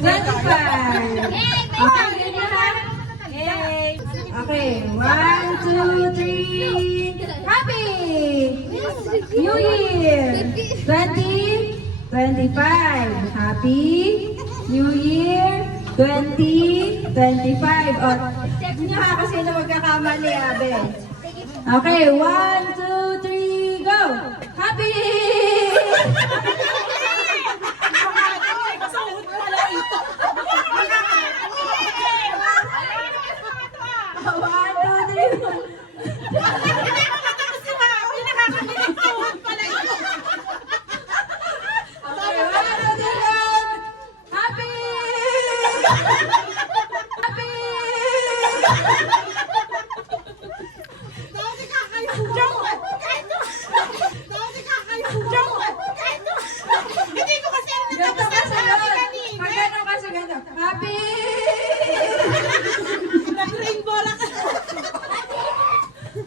25. Okay, ganyan ha? Okay, 1, 2, 3. Happy New Year! 2025. Happy New Year 2025. O, check nyo ha kasi na magkakamali, Abe. Okay, 1, 2, 3, go! Happy!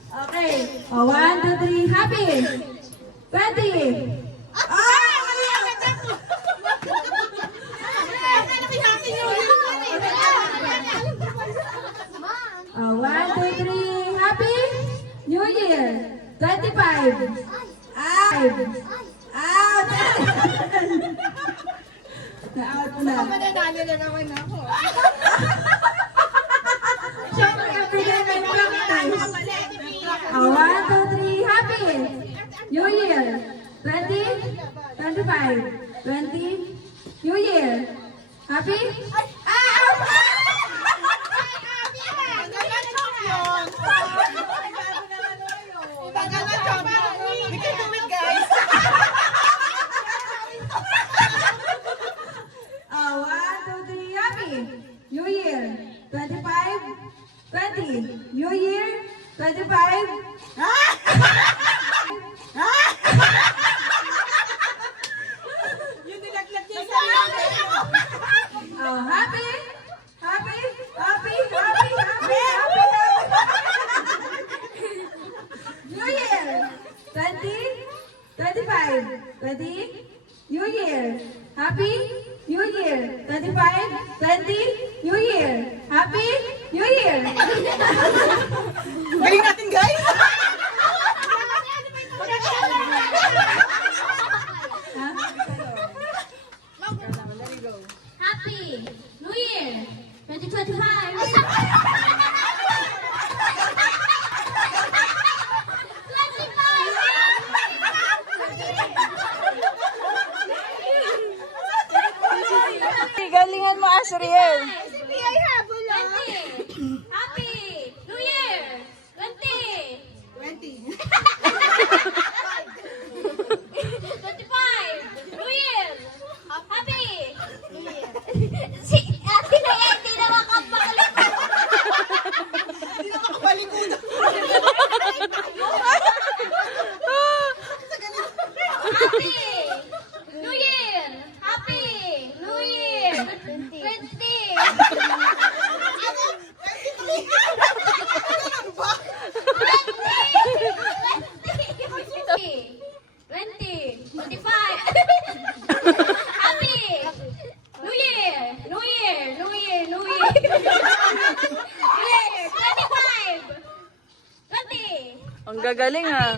Okay. Oh, 1, 2, 3, happy! 20! Oh, 1, 2, 3, happy New Year 25! Out! Na-out na. Mananalo na naman ako. Siyempre, kapigay may practice. Oh, 1, 2, 3, happy New Year 2025. 20 New Year. Happy? We can do it, guys. Oh, 1, 2, 3, happy New Year 25. 20 New Year 25. Yung nilaglag niya sa Oh, happy New Year 2025. 20 New Year. Happy New Year 25. 20 New Year. Happy New Year. Galing natin, guys. Happy New Year 2025. Galingan mo, Asriel. Happy New Year 20. 25 New Year. Happy New Year. Si Ate na yan, hindi na makapakalit. Hindi na makabalikod. Happy New Year. Happy New Year 20. Ang gagaling, ha.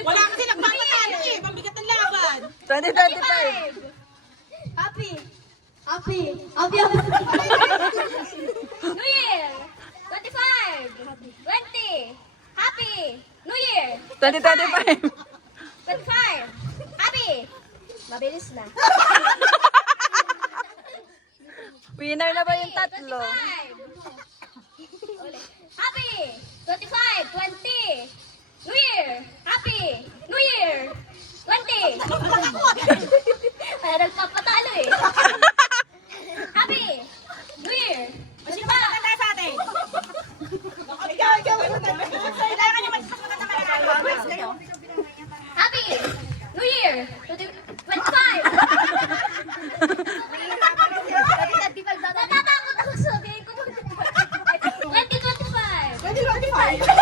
Wala kasi nagpapatalo eh. Pambigat ng laban. 2025. Happy New Year 25 20 Happy New Year 2025. 25 Happy Mabilis na Winner na ba yung tatlo? 25 Ulit. Happy 25 20 New Year Happy New Year 20 Ay, nagpapatalo eh. Happy New Year 25 Sa atin. Ikaw. Kailangan niyo magsasagot naman. Happy New Year 2025 Natatakot ako sa game ko. Bye!